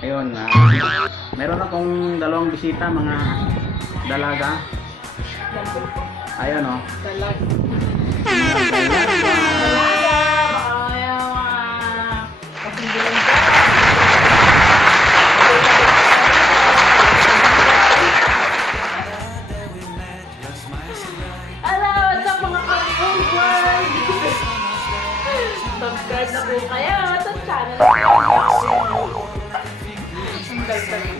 Ayun, meron akong dalawang bisita, mga dalaga. Ayun, oh. Dalaga. Hello, what's up mga ka-viewers? Subscribe na po kayo sa channel ko. Ang ganda rin.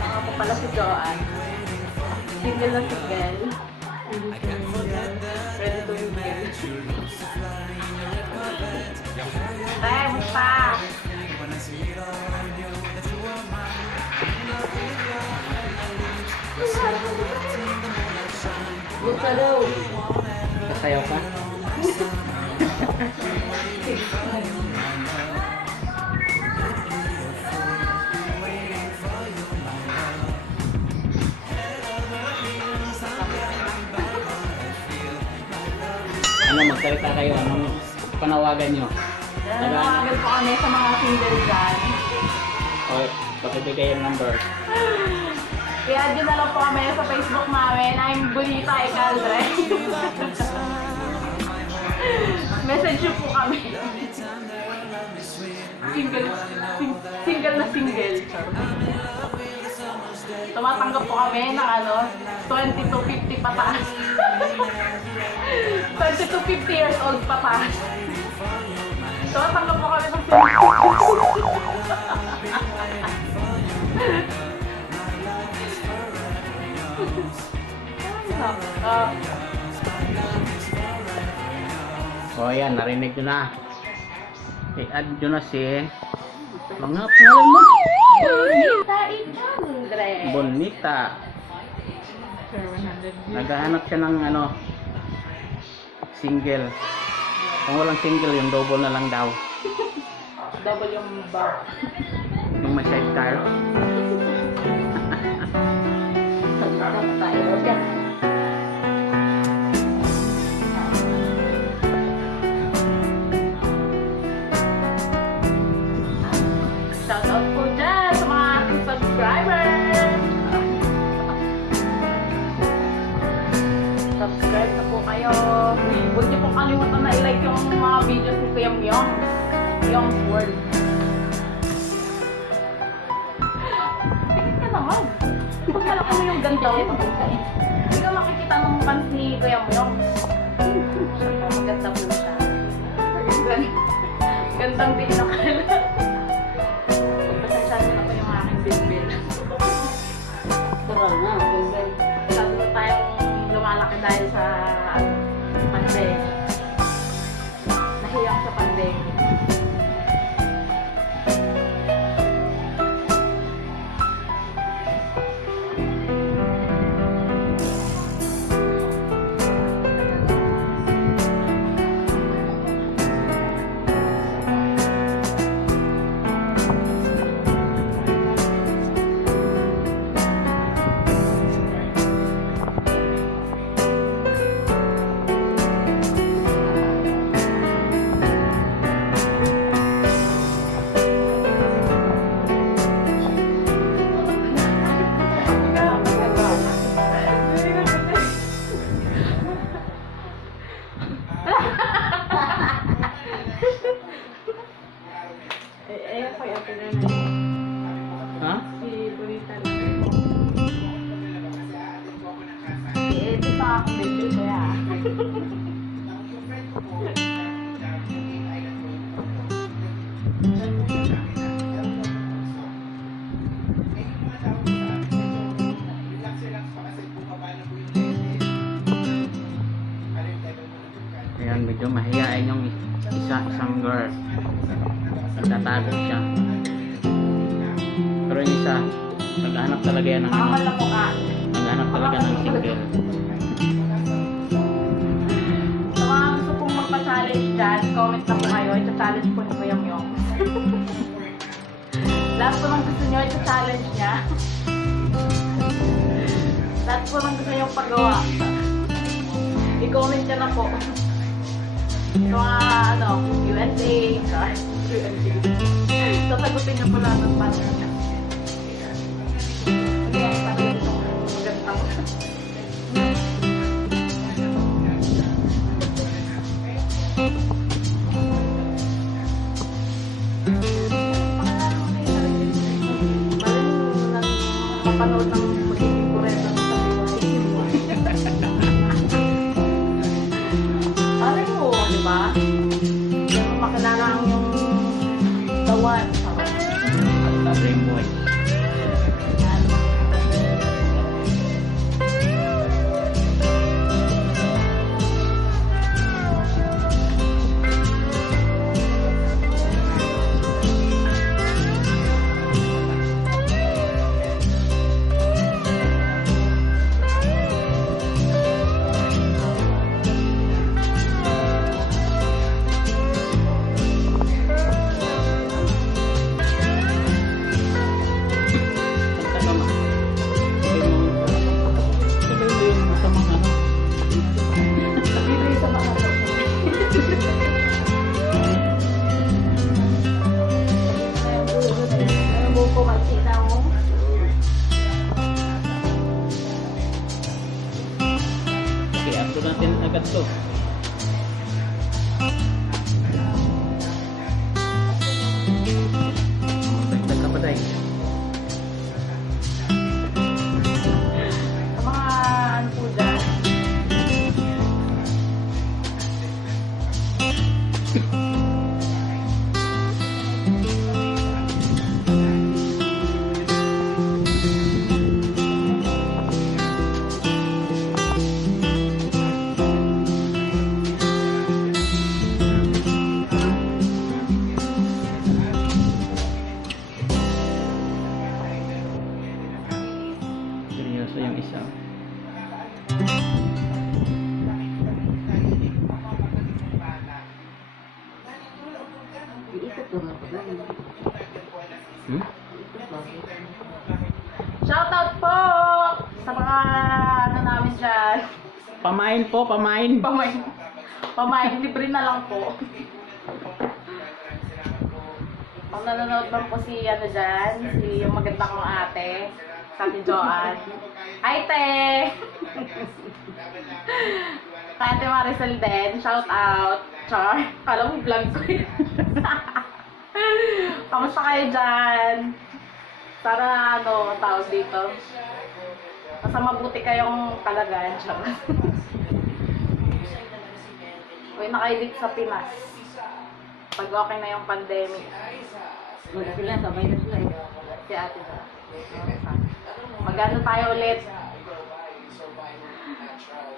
Mga po pala si Joanne. Single na single. Ready to mingle. Ay, musta? Musta daw? Kasayaw ka? Ano, magsalita kayo, anong panawagan nyo? Nanawagan po kami sa mga single dyan. O, pakibigay yung number. I-add nyo na lang po kami sa Facebook namin. I'm Bonita Ecaldre. Message nyo po kami. Single na single. Tumatanggap po kami ng 20 to 50 pataas. 20 to 50 years old pataas. Tumatanggap po kami ng O, ayan, narinig nyo na. I-add nyo na si... Mga pangalan mo? Bonita Ecaldre. Bonita. Naghahanap siya ng single. Kung walang single, yung double na lang daw. Double yung bar. Yung may sidecar. Tayo dyan. Shoutout po dyan sa mga ating subscribers. Subscribe na po kayo. Huwag niyo pong kalimutan na i-like yung mga videos ni Kuya Myong. Myong's World. Tingin ka naman. Pag malaki mo yung ganda ko, hindi ka makikita ng pants ni Kuya Myong. Maganda po siya. Gandang din na kala. Pagpasensya na po yung aking bilbil. Sarap na, ganda. Masyado na tayong lumalaki dahil sa pandemic. Nahiyang sa pandemic. Ha? Si Bonita lang. Ito pa ako medyo kaya. Ayan, medyo mahihain yung isang girl. Nagtatago siya. Pero yung isa, naghahanap talaga yan ng Makakala ko ka. naghahanap talaga ng single. Sa mga gusto pong magpa-challenge dyan, comment na po kayo. Ito-challenge po ni Kuya Myong. Lahat po ng gusto nyo, ito-challenge niya. Lahat po ng gusto nyo pagawa. I-comment nyo na po. Sa mga ano, USA. USA. Sasagutin niyo po lahat ng tanong niya. Okay, sagutin niyo. Maganda mo. Mapanood ng magiging kureta sa alay mo, di ba? Yan mo makilala ang yung dawan. At Rainbow. Okay, upload natin agad to. Dagdag ka pa tayo. Sa mga ano po dyan. Seryoso yung isa. Hmm? Shoutout po sa mga ano namin dyan. Pamain po, pamain. Pamain, libre na lang po. Kung nanonood man po si ano dyan, si yung maganda kong ate, sa Ate Joanne. Hi, te! Kay Ate Maricel din, shout out. Char, kala mo vlog ko yun. Kamusta kayo dyan? Sana ano, tawag dito. Basta mabuti kayong kalagayan. Huwag na kayo dito sa Pinas. Pag okay na yung pandemic. Wala sila, sabay na sila eh. Si ate ba? Mag-ano tayo ulit?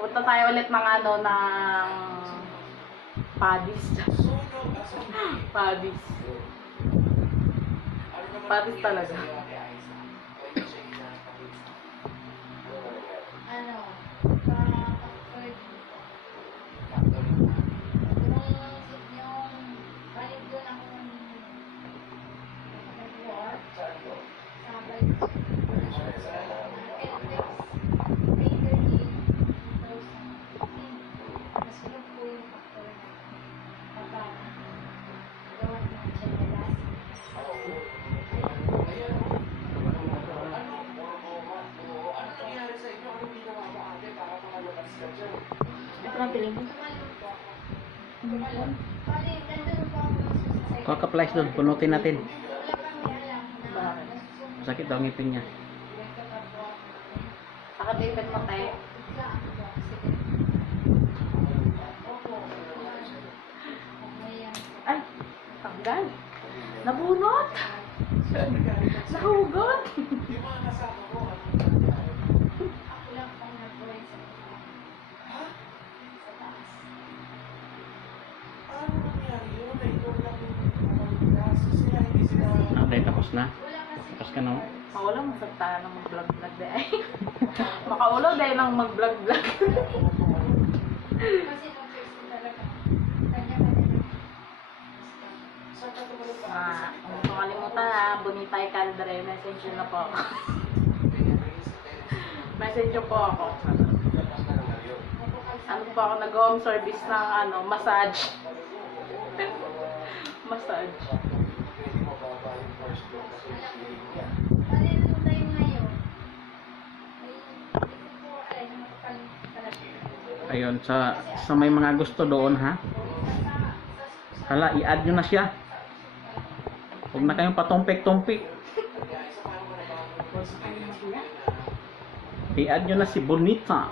Punta tayo ulit ng ano, ng Padis. Padis. Padis talaga. Ano? Ito lang piling mo. Kaka-plies doon, punutin natin. Bakit? Sakit daw ang ngipin niya. Nakatipid mo tayo. Ay, tanggal. Nabunot. Nahugot. Okay, tapos na. Tapos ka na. Mawala mo sa ng mag-vlog-vlog dahil. Makaulo dahil ng mag-vlog-vlog. Kung ito kalimutan ha, Bonitay Caldre, message nyo na po ako. Message nyo po ako. Ano po ako, nag-home service ng ano, massage. massage. Ayun, sa may mga gusto doon ha. Hala, i-add nyo na siya. Huwag na kayong patumpik-tumpik. I-add nyo na si Bonita.